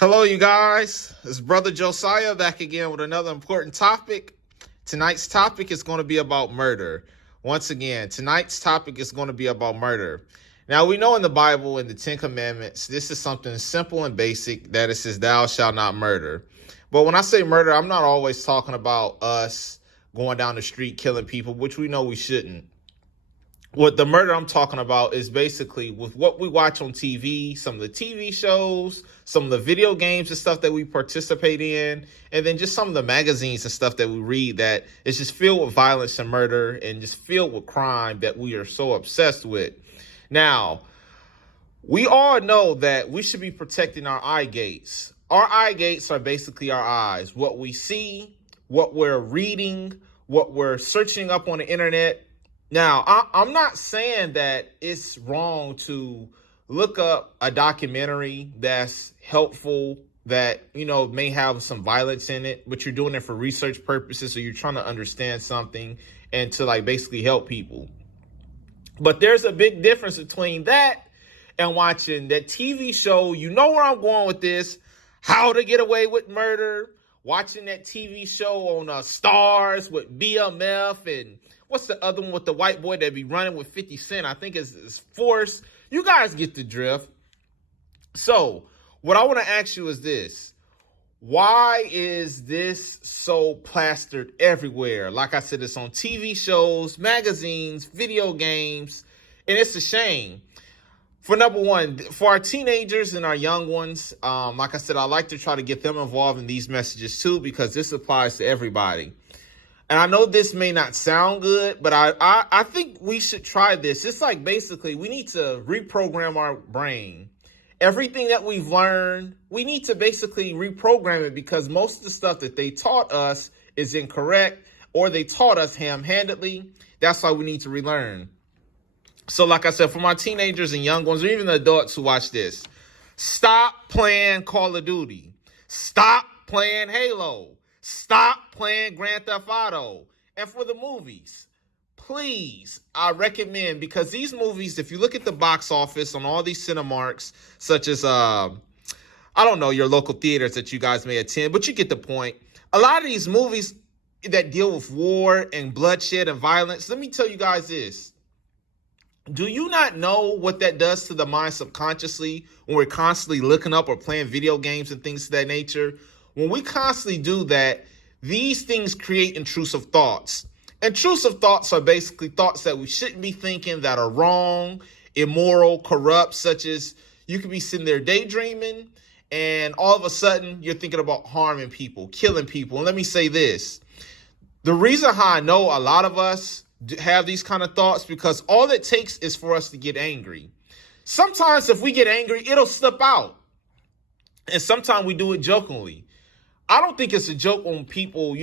Hello, you guys. It's Brother Josiah back again with another important topic. Tonight's topic is going to be about murder. Once again, tonight's topic is going to be about murder. Now, we know in the Bible, in the Ten Commandments, this is something simple and basic that it says, thou shalt not murder. But when I say murder, I'm not always talking about us going down the street killing people, which we know we shouldn't. What the murder I'm talking about is basically with what we watch on TV, some of the TV shows, some of the video games and stuff that we participate in, and then just some of the magazines and stuff that we read that is just filled with violence and murder and just filled with crime that we are so obsessed with. Now, we all know that we should be protecting our eye gates. Our eye gates are basically our eyes. What we see, what we're reading, what we're searching up on the internet. Now, I'm not saying that it's wrong to look up a documentary that's helpful, that, may have some violence in it, but you're doing it for research purposes, so you're trying to understand something and to basically help people. But there's a big difference between that and watching that TV show. You know where I'm going with this. How to Get Away with Murder. Watching that TV show on Stars with BMF and what's the other one with the white boy that be running with 50 Cent? I think it's Force. You guys get the drift. So what I want to ask you is this. Why is this so plastered everywhere? Like I said, it's on TV shows, magazines, video games, and it's a shame. For number one, for our teenagers and our young ones, like I said, I like to try to get them involved in these messages too, because this applies to everybody. And I know this may not sound good, but I think we should try this. It's like basically we need to reprogram our brain. Everything that we've learned, we need to basically reprogram it, because most of the stuff that they taught us is incorrect, or they taught us ham-handedly. That's why we need to relearn. So like I said, for my teenagers and young ones, or even the adults who watch this, stop playing Call of Duty. Stop playing Halo. Stop playing Grand Theft Auto. And for the movies, please, I recommend, because these movies, if you look at the box office on all these Cinemarks, such as, I don't know, your local theaters that you guys may attend, but you get the point. A lot of these movies that deal with war and bloodshed and violence, let me tell you guys this. Do you not know what that does to the mind subconsciously when we're constantly looking up or playing video games and things of that nature? When we constantly do that, these things create intrusive thoughts. Intrusive thoughts are basically thoughts that we shouldn't be thinking, that are wrong, immoral, corrupt, such as you could be sitting there daydreaming and all of a sudden you're thinking about harming people, killing people. And let me say this. The reason how I know a lot of us have these kind of thoughts, because all it takes is for us to get angry. Sometimes if we get angry, it'll slip out. And sometimes we do it jokingly. I don't think it's a joke when people,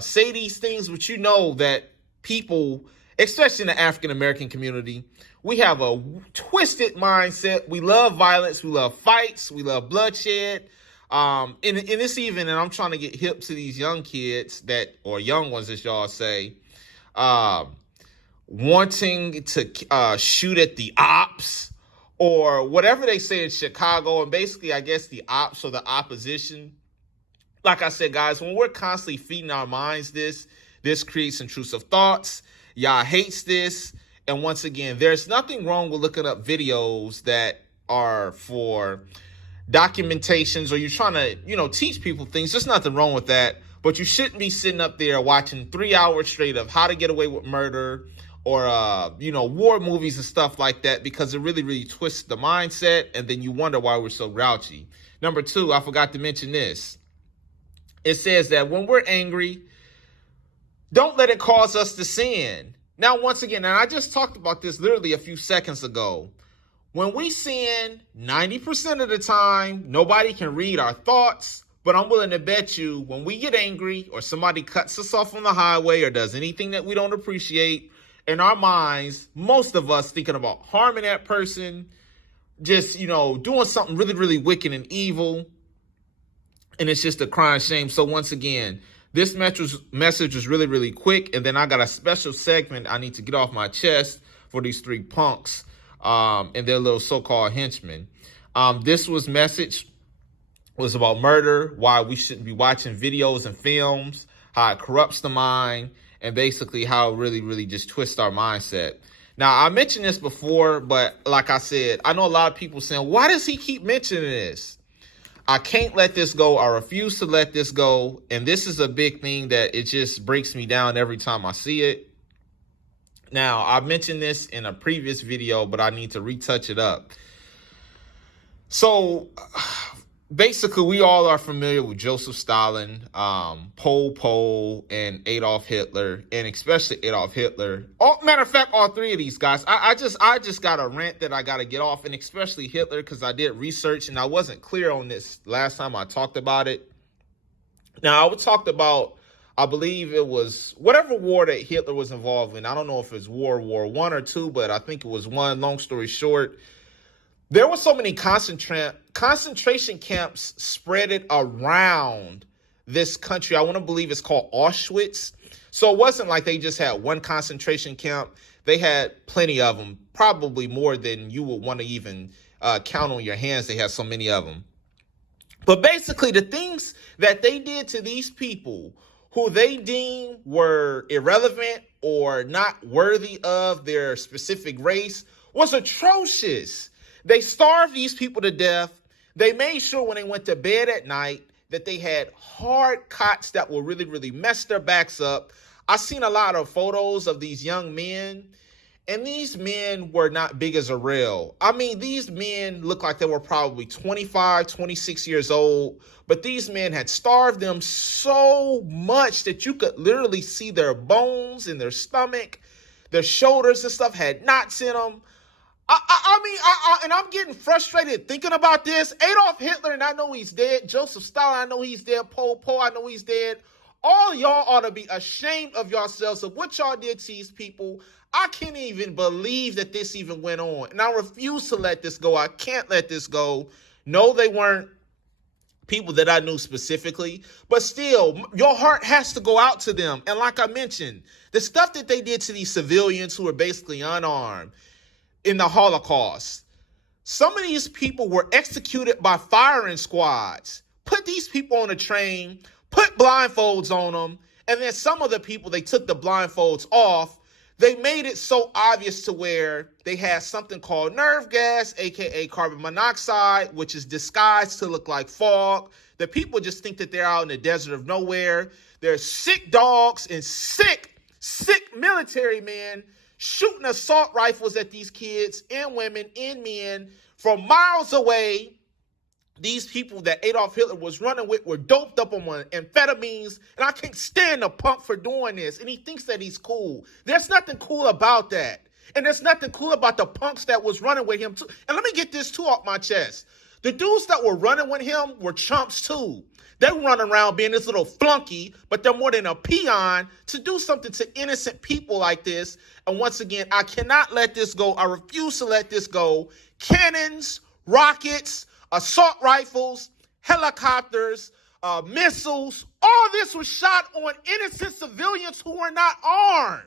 say these things, but you know that people, especially in the African-American community, we have a twisted mindset. We love violence. We love fights. We love bloodshed. And it's even, and I'm trying to get hip to these young kids or young ones, as y'all say, wanting to shoot at the ops or whatever they say in Chicago. And basically, I guess the ops or the opposition. Like I said, guys, when we're constantly feeding our minds this creates intrusive thoughts. Y'all hates this. And once again, there's nothing wrong with looking up videos that are for documentations, or you're trying to, teach people things. There's nothing wrong with that. But you shouldn't be sitting up there watching 3 hours straight of How to Get Away with Murder or, war movies and stuff like that, because it really, really twists the mindset. And then you wonder why we're so grouchy. Number two, I forgot to mention this. It says that when we're angry, don't let it cause us to sin. Now, once again, and I just talked about this literally a few seconds ago. When we sin, 90% of the time, nobody can read our thoughts. But I'm willing to bet you when we get angry or somebody cuts us off on the highway or does anything that we don't appreciate, in our minds, most of us thinking about harming that person, just, doing something really, really wicked and evil. And it's just a crying shame. So once again, this message is really, really quick. And then I got a special segment I need to get off my chest for these three punks and their little so-called henchmen. This was message was about murder, why we shouldn't be watching videos and films, how it corrupts the mind, and basically how it really, really just twists our mindset. Now, I mentioned this before, but like I said, I know a lot of people saying, why does he keep mentioning this? I can't let this go. I refuse to let this go. And this is a big thing that it just breaks me down every time I see it. Now, I mentioned this in a previous video, but I need to retouch it up. So basically, we all are familiar with Joseph Stalin, Pol Pot, and Adolf Hitler, and especially Adolf Hitler. Matter of fact, all three of these guys. I just got a rant that I got to get off, and especially Hitler, because I did research and I wasn't clear on this last time I talked about it. Now, I talked about, I believe it was whatever war that Hitler was involved in. I don't know if it's World War I or II, but I think it was one. Long story short, there were so many concentration camps spread it around this country. I want to believe it's called Auschwitz. So it wasn't like they just had one concentration camp. They had plenty of them, probably more than you would want to even count on your hands. They had so many of them. But basically, the things that they did to these people who they deemed were irrelevant or not worthy of their specific race was atrocious. They starved these people to death. They made sure when they went to bed at night that they had hard cots that will really, really mess their backs up. I've seen a lot of photos of these young men, and these men were not big as a rail. I mean, these men looked like they were probably 25, 26 years old, but these men had starved them so much that you could literally see their bones in their stomach, their shoulders and stuff had knots in them. And I'm getting frustrated thinking about this. Adolf Hitler, and I know he's dead. Joseph Stalin, I know he's dead. Pol Pot, I know he's dead. All y'all ought to be ashamed of yourselves of what y'all did to these people. I can't even believe that this even went on. And I refuse to let this go. I can't let this go. No, they weren't people that I knew specifically. But still, your heart has to go out to them. And like I mentioned, the stuff that they did to these civilians who were basically unarmed in the Holocaust. Some of these people were executed by firing squads. Put these people on a train, put blindfolds on them, and then some of the people, they took the blindfolds off. They made it so obvious to where they had something called nerve gas, aka carbon monoxide, which is disguised to look like fog. The people just think that they're out in the desert of nowhere. There's sick dogs and sick military men shooting assault rifles at these kids and women and men from miles away. These people that Adolf Hitler was running with were doped up on amphetamines, and I can't stand the punk for doing this, and he thinks that he's cool. There's nothing cool about that, and there's nothing cool about the punks that was running with him too. And let me get this too off my chest. The dudes that were running with him were chumps too. They run around being this little flunky, but they're more than a peon to do something to innocent people like this. And once again, I cannot let this go. I refuse to let this go. Cannons, rockets, assault rifles, helicopters, missiles, all this was shot on innocent civilians who were not armed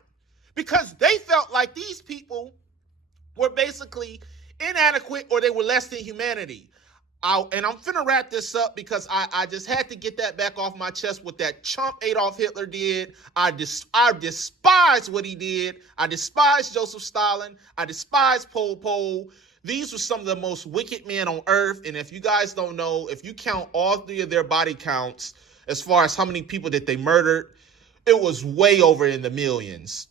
because they felt like these people were basically inadequate or they were less than humanity. And I'm finna wrap this up because I just had to get that back off my chest. What that chump Adolf Hitler did. I despise what he did. I despise Joseph Stalin. I despise Pol Pot. These were some of the most wicked men on earth. And if you guys don't know, if you count all three of their body counts, as far as how many people that they murdered, it was way over in the millions.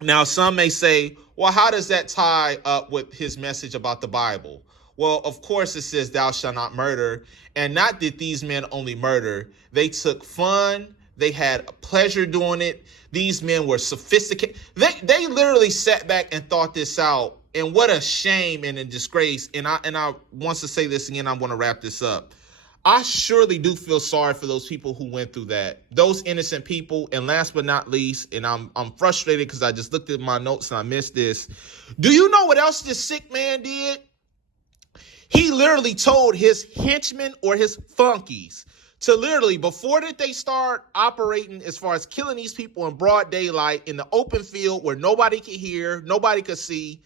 Now, some may say, well, how does that tie up with his message about the Bible? Well, of course, it says thou shalt not murder. And not that these men only murder. They took fun. They had pleasure doing it. These men were sophisticated. They literally sat back and thought this out. And what a shame and a disgrace. And I want to say this again. I'm going to wrap this up. I surely do feel sorry for those people who went through that. Those innocent people. And last but not least, and I'm frustrated because I just looked at my notes and I missed this. Do you know what else this sick man did? He literally told his henchmen or his flunkies to literally, before that they start operating as far as killing these people in broad daylight in the open field where nobody could hear, nobody could see,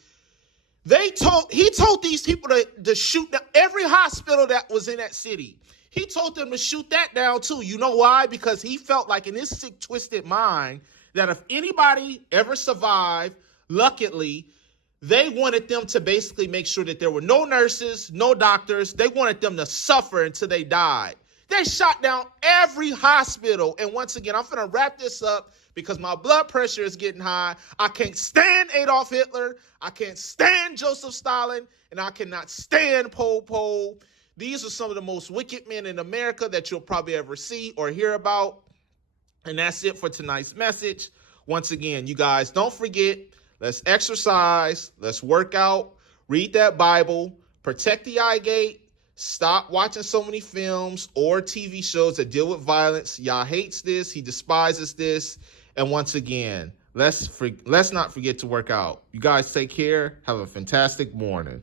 He told these people to shoot down every hospital that was in that city. He told them to shoot that down too. You know why? Because he felt like in his sick, twisted mind that if anybody ever survived, luckily, they wanted them to basically make sure that there were no nurses, no doctors. They wanted them to suffer until they died. They shot down every hospital. And once again, I'm going to wrap this up because my blood pressure is getting high. I can't stand Adolf Hitler. I can't stand Joseph Stalin. And I cannot stand Pol Pot. These are some of the most wicked men in America that you'll probably ever see or hear about. And that's it for tonight's message. Once again, you guys, don't forget, let's exercise, let's work out, read that Bible, protect the eye gate, stop watching so many films or TV shows that deal with violence. Yah hates this, he despises this. And once again, let's not forget to work out. You guys take care. Have a fantastic morning.